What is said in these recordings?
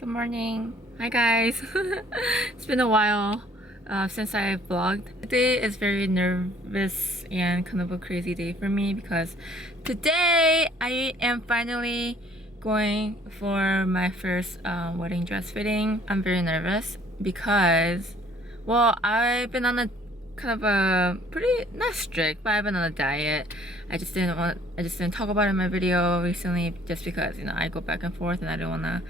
Good morning. Hi guys. It's been a while since I vlogged. Today is very nervous and kind of a crazy day for me because today I am finally going for my first wedding dress fitting. I'm very nervous because, well, I've been on a kind of a pretty, not strict, but I've been on a diet. I just didn't talk about it in my video recently just because, you know, I go back and forth and I don't want to,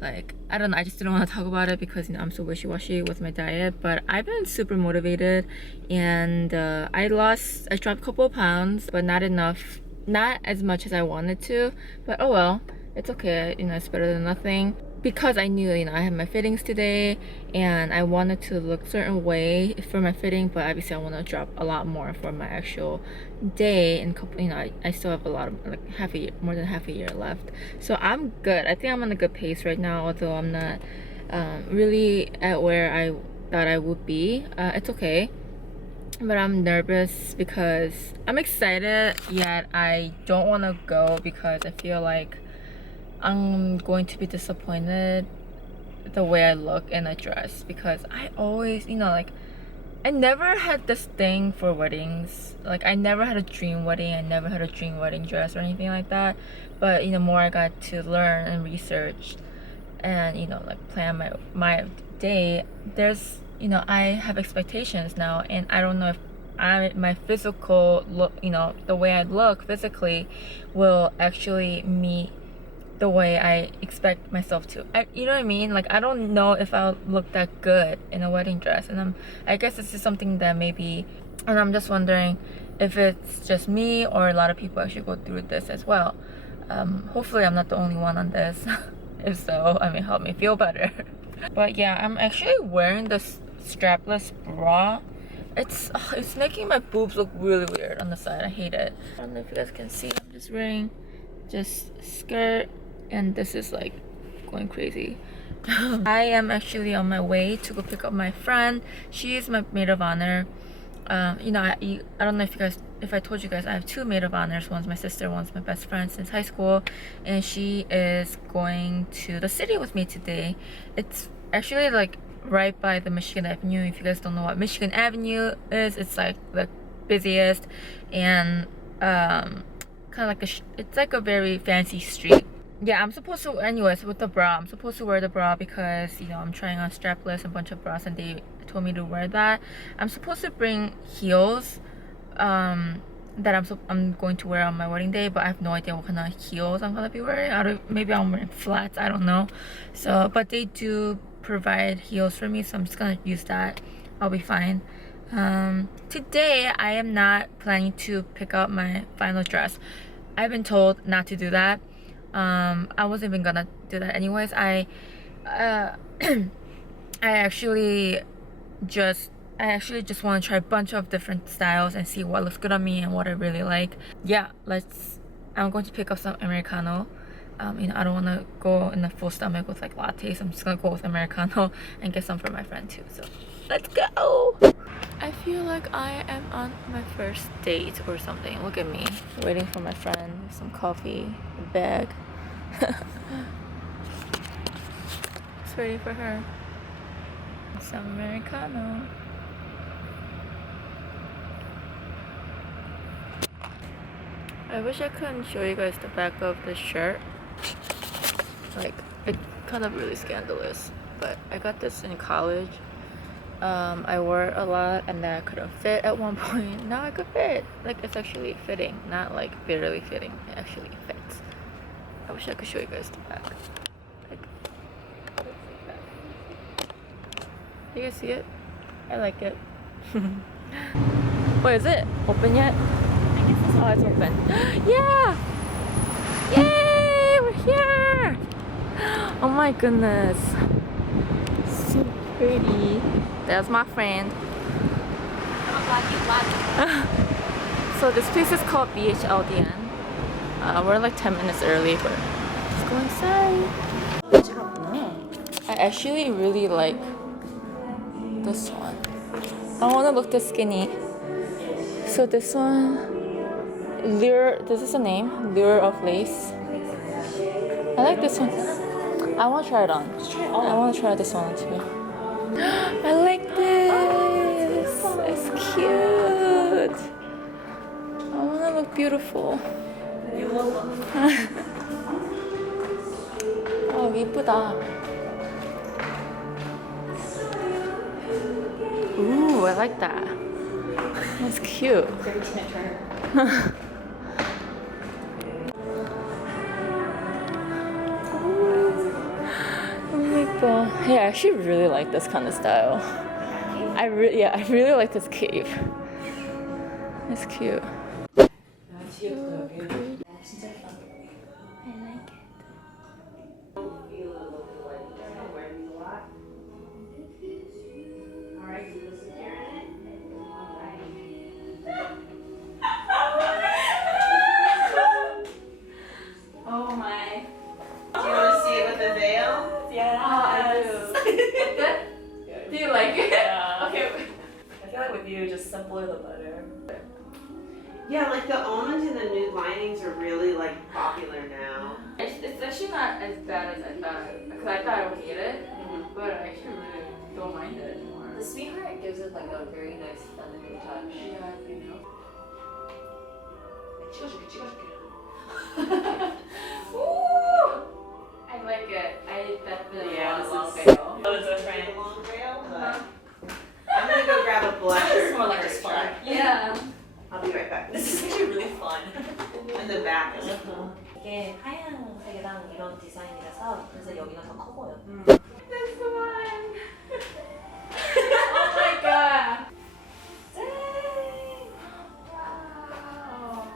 like, I don't know, I just didn't want to talk about it because, you know, I'm so wishy-washy with my diet. But I've been super motivated and I dropped a couple of pounds, but not enough, not as much as I wanted to, but oh well, it's okay, you know, it's better than nothing. Because I knew, you know, I had my fittings today and I wanted to look a certain way for my fitting, but obviously I want to drop a lot more for my actual day. And couple, you know, I still have a lot of, like, more than half a year left, so I'm good. I think I'm on a good pace right now, although I'm not really at where I thought I would be. It's okay, but I'm nervous because I'm excited, yet I don't want to go because I feel like I'm going to be disappointed the way I look in a dress, because I always, you know, like, I never had this thing for weddings. Like, I never had a dream wedding. I never had a dream wedding dress or anything like that. But, you know, more I got to learn and research and, you know, like, plan my day, there's, you know, I have expectations now, and I don't know if my physical look, you know, the way I look physically will actually meet the way I expect myself to. You know what I mean? Like, I don't know if I'll look that good in a wedding dress, and I guess this is something that maybe, and I'm just wondering if it's just me or a lot of people actually go through this as well. Hopefully I'm not the only one on this. If so, I mean, help me feel better. But yeah, I'm actually wearing this strapless bra. It's making my boobs look really weird on the side. I hate it. I don't know if you guys can see. I'm just wearing just skirt, and this is like going crazy. I am actually on my way to go pick up my friend. She is my maid of honor. You know, I don't know if I told you guys, I have two maid of honors. One's my sister, one's my best friend since high school, and she is going to the city with me today. It's actually like right by the Michigan Avenue. If you guys don't know what Michigan Avenue is, it's like the busiest and kind of like it's like a very fancy street. Yeah, I'm supposed to, anyways, with the bra, I'm supposed to wear the bra because, you know, I'm trying on strapless, a bunch of bras, and they told me to wear that. I'm supposed to bring heels that I'm going to wear on my wedding day, but I have no idea what kind of heels I'm gonna be wearing. Maybe I'm wearing flats, I don't know. So, but they do provide heels for me, so I'm just gonna use that. I'll be fine. Today I am not planning to pick up my final dress. I've been told not to do that. I wasn't even gonna do that anyways. I actually just want to try a bunch of different styles and see what looks good on me and what I really like. Yeah, I'm going to pick up some Americano. You know, I don't want to go in a full stomach with like lattes. I'm just gonna go with Americano and get some for my friend too. So let's go. I feel like I am on my first date or something. Look at me, waiting for my friend, some coffee, a bag. Just waiting for her. Some Americano. I wish I couldn't show you guys the back of the shirt. Like, it's kind of really scandalous, but I got this in college. I wore it a lot and then I couldn't fit at one point. Now I could fit. Like, it's actually fitting, not like barely fitting. It actually fits. I wish I could show you guys the back. Like, you guys see it? I like it. Wait, is it open yet? I guess it's open. It's open. Yeah! Yay! We're here! Oh my goodness. So pretty. There's my friend. So this place is called BHLDN. We're like 10 minutes early, but let's go inside. I actually really like this one. I want to look this skinny. So this one, Lure, this is the name, Lure of Lace. I like this one. I want to try it on. Just try it I on. want to try this one too. I like this. It's cute. I want to look beautiful. You will. 어, 예쁘다. Ooh, I like that. That's cute. Very transparent. 너무 예뻐. Hey, I actually really like this kind of style. I really like this cape. It's cute. 진짜 예쁘다. I like it. Oh my. Do you want to see it with the veil? Yeah. I do. Do you like it? Yeah. Okay. I feel like with you, just simpler the better. Yeah, like the almond and the nude linings are really like popular now. It's actually not as bad as I thought. Because I thought I would hate it, but I actually really don't mind it anymore. The sweetheart gives it like a very nice feminine touch. Yeah, you know. 찍어줄게. I like it. I definitely Yeah, want a long this is- veil. Oh, it's A different. long veil, but I'm gonna go grab a blusher. This is more like a first, spark. right? Yeah. I'll be right back. This is actually really fun. In the back. 이게 하얀 색이랑 이런 디자인이라서 그래서 여기가 더 커 보여. This one. Oh my god. Wow.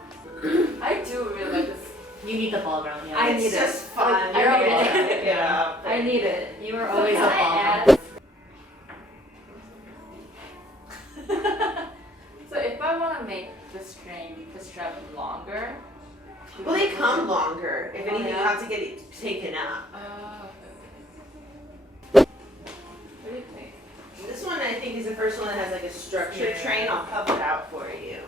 I do really like this. You need the ball gown, yeah. I need It's it. just fun. I You're need allowed it. to pick it up. I need it. You were always a Can ball I gown. ask? So if I want to make the strap longer. Well, they come longer. If anything, you yeah? have to get it taken up. What do you think? This one, I think, is the first one that has like a structured Yeah. train. I'll puff it out for you.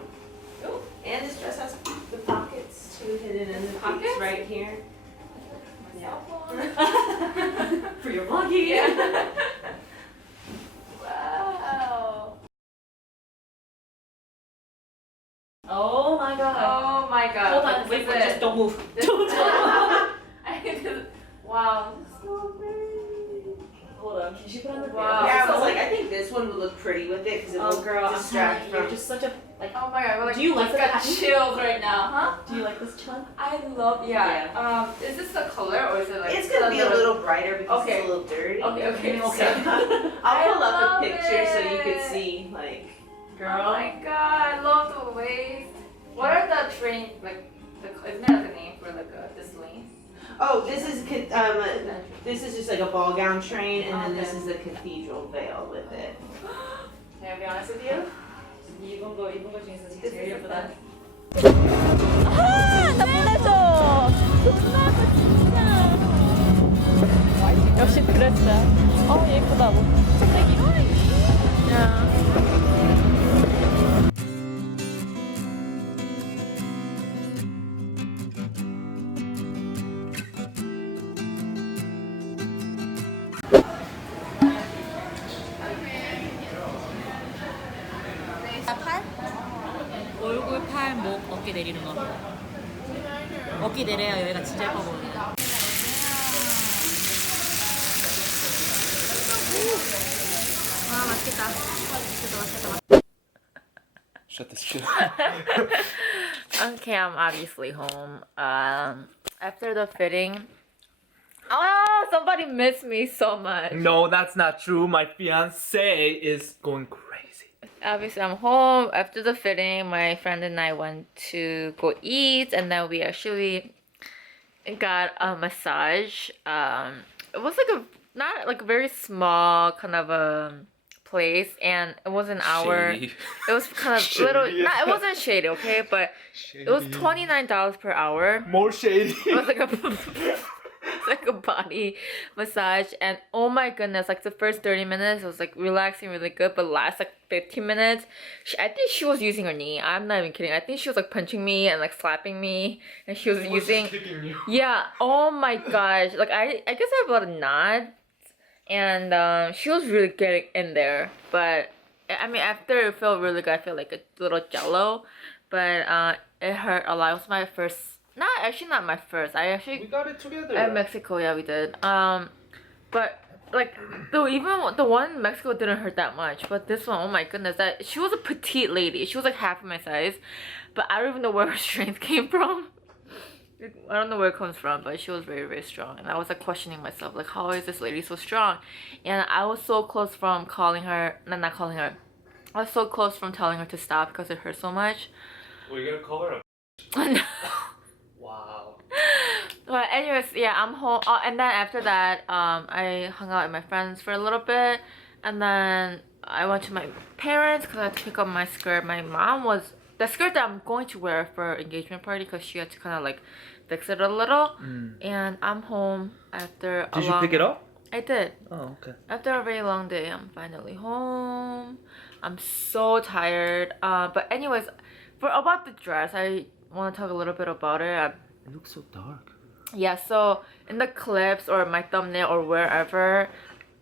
Oh. And this dress has the pockets too, hidden in the Pockets? pleats right here. My cell phone. For your vlogging. Yeah. Wow. Oh my god. Oh my god. Hold on, This wait, is wait, it. just don't move. This Don't is move. I need to. Wow. This is so pretty. Hold on, can she put on the Wow. veil? Yeah, I so was like, like- I think this one would look pretty with it because it Oh will girl, I'm distract telling you, you're from. just such a like. Oh my god. We're like, Do you like just the got pattern? chills right now, huh? Do you like this chunk? I love. Yeah. Is this the color or is it like? It's gonna be a little brighter because Okay. it's a little dirty. Okay. So, I I'll pull up love a picture so you it. can see like. Oh my god, I love the waist. What are the train like? Isn't there like a name for like this lane? Oh, this is just like a ball gown train, and then this is the cathedral veil with it. Can I be honest with you? 입은 거 중에서 지금 제일 예쁘다. 아, 나 보내줘. 존나 예쁘다, 진짜. 역시 드레스야. 예쁘다. 뭐. 색이. 야. 얼굴, 팔, 목, 어깨 내리는 거. 어깨 내려야 여기가 진짜 예뻐 보여. 와, 맛있겠다. Shut this shit. Okay, I'm obviously home. After the fitting. Oh, somebody missed me so much. No, that's not true. My fiance is going crazy. Obviously, I'm home. After the fitting, my friend and I went to go eat, and then we actually got a massage. It was like not like a very small kind of a place, and it was an hour. Shady. It was kind of Shady. little. It wasn't shady, okay, but it was $29 per hour. More shady. It was like a was like a body massage, and oh my goodness, like the first 30 minutes was like relaxing, really good, but last like 15 minutes, I think she was using her knee. I'm not even kidding. I think she was like punching me and like slapping me, and she was using. Kicking you. Yeah. Oh my gosh. Like I guess I have a lot of knots, and she was really getting in there, but I mean after it felt really good. I felt like a little jello, but it hurt a lot. It was my first. Not my first. I We actually got it together. at Mexico, yeah, we did. But like though even the one in Mexico didn't hurt that much, but this one, oh my goodness, that she was a petite lady. She was like half of my size, but I don't even know where her strength came from. I don't know where it comes from, but she was very, very strong, and I was like questioning myself, like how is this lady so strong? And I was so close from calling her, not calling her. I was so close from telling her to stop because it hurt so much. Were you gonna call her a No. Wow. But anyways, yeah, I'm home. And then after that, I hung out with my friends for a little bit, and then I went to my parents because I had to pick up my skirt. My mom was the skirt that I'm going to wear for engagement party because she had to kind of like fix it a little. And I'm home after. Did you pick it up? I did. Oh, okay. After a very long day, I'm finally home. I'm so tired. But anyways, for about the dress, I want to talk a little bit about it. It looks so dark. Yeah, so in the clips or my thumbnail or wherever,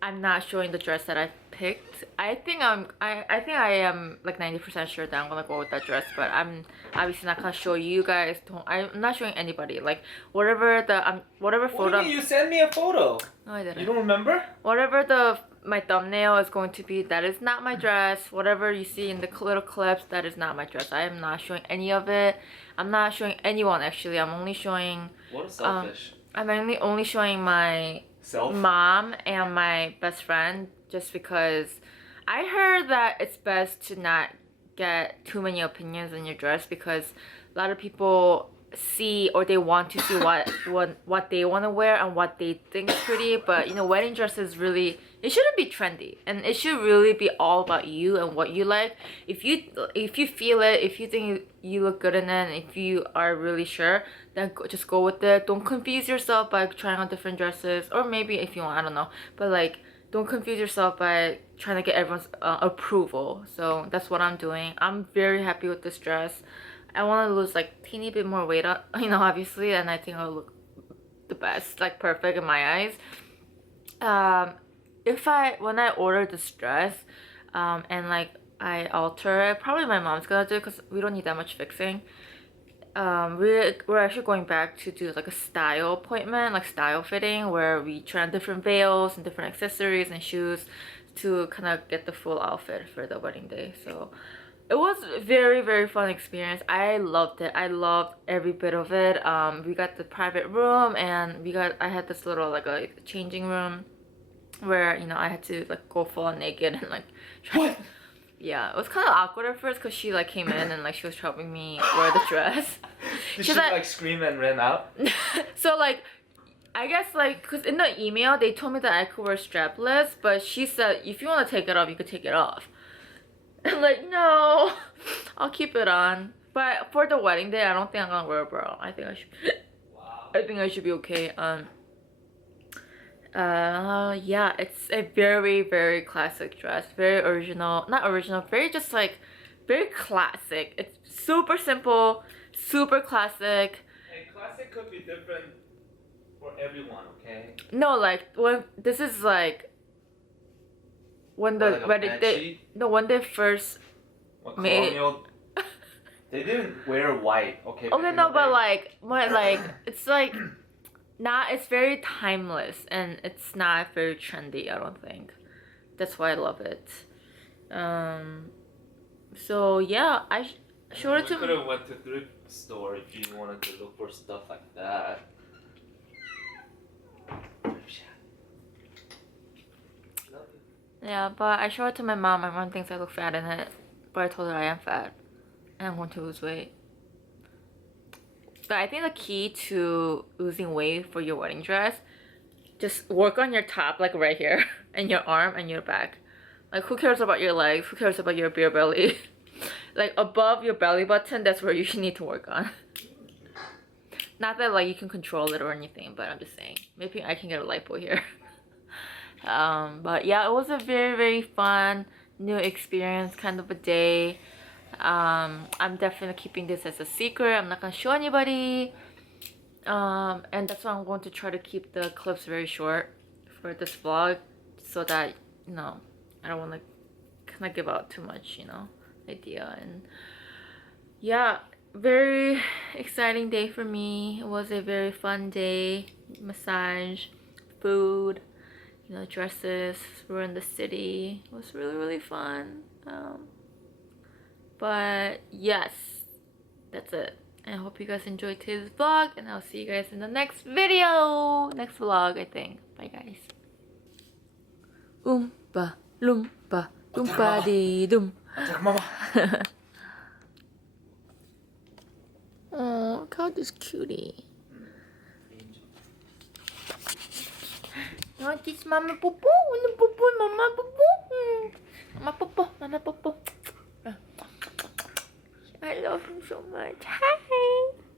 I'm not showing the dress that I picked. I think I am like 90% sure that I'm gonna go with that dress, but I'm obviously not gonna show you guys. I'm not showing anybody. Like whatever the whatever What photo. do you mean? You sent me a photo. No, I didn't. You don't remember? Whatever my thumbnail is going to be, that is not my dress. Whatever you see in the little clips, that is not my dress. I am not showing any of it. I'm not showing anyone actually. I'm only showing. What a selfish. I'm only showing my Self? mom and my best friend, just because I heard that it's best to not get too many opinions on your dress, because a lot of people see, or they want to see what they want to wear and what they think is pretty. But you know, wedding dresses really, it shouldn't be trendy, and it should really be all about you and what you like. If you feel it, if you think you look good in it, and if you are really sure, then just go with it. Don't confuse yourself by trying on different dresses, or maybe if you want, I don't know, but like don't confuse yourself by trying to get everyone's approval. So that's what I'm doing. I'm very happy with this dress. I want to lose like teeny bit more weight, you know, obviously, and I think I'll look the best, like perfect in my eyes. When I order this dress, and like I alter it, probably my mom's gonna do it because we don't need that much fixing. We're actually going back to do like a style appointment, like style fitting, where we try on different veils and different accessories and shoes to kind of get the full outfit for the wedding day. So it was a very, very fun experience. I loved it. I loved every bit of it. We got the private room, and I had this little like a changing room where, you know, I had to like go full naked and like try. Yeah, it was kind of awkward at first because she like came in and like she was helping me wear the dress. Did she like scream and ran out? So like, I guess like, cause in the email they told me that I could wear strapless, but she said if you want to take it off, you could take it off. I'm like, no, I'll keep it on. But for the wedding day, I don't think I'm gonna wear a bra. I think I should. Wow. I think I should be okay. Yeah, it's a very, very classic dress. Very original. Not original. Very just like, very classic. It's super simple, super classic. Hey, classic could be different for everyone, okay? No, like when this is like. When the Like a wedding bed they sheet? no when they first What, made. colonial? They didn't wear white, okay? back Okay, in no, the but day. like, when like it's like, it's very timeless, and it's not very trendy. I don't think. That's why I love it. So yeah, I showed it We to. could have went to thrift store if you wanted to look for stuff like that. Yeah, but I showed it to my mom. My mom thinks I look fat in it, but I told her I am fat, and I'm going to lose weight. But I think the key to losing weight for your wedding dress, just work on your top, like right here, and your arm and your back. Like, who cares about your legs? Who cares about your beer belly? Like, above your belly button, that's where you need to work on. Not that like you can control it or anything, but I'm just saying maybe I can get a lipo here. But yeah, it was a very fun new experience, kind of a day. I'm definitely keeping this as a secret. I'm not gonna show anybody. And that's why I'm going to try to keep the clips very short for this vlog, so that, you know, I don't want to kind of give out too much, you know, idea. And yeah, very exciting day for me. It was a very fun day. Massage, food, you know, dresses. We were in the city. It was really fun. But yes, that's it. I hope you guys enjoyed today's vlog, and I'll see you guys in the next video, next vlog, I think. Bye guys. Oompa loompa doompa dee doom. Oh, look at this cutie. Oh, this mama popo, mama popo, mama popo, mama popo. I love him so much.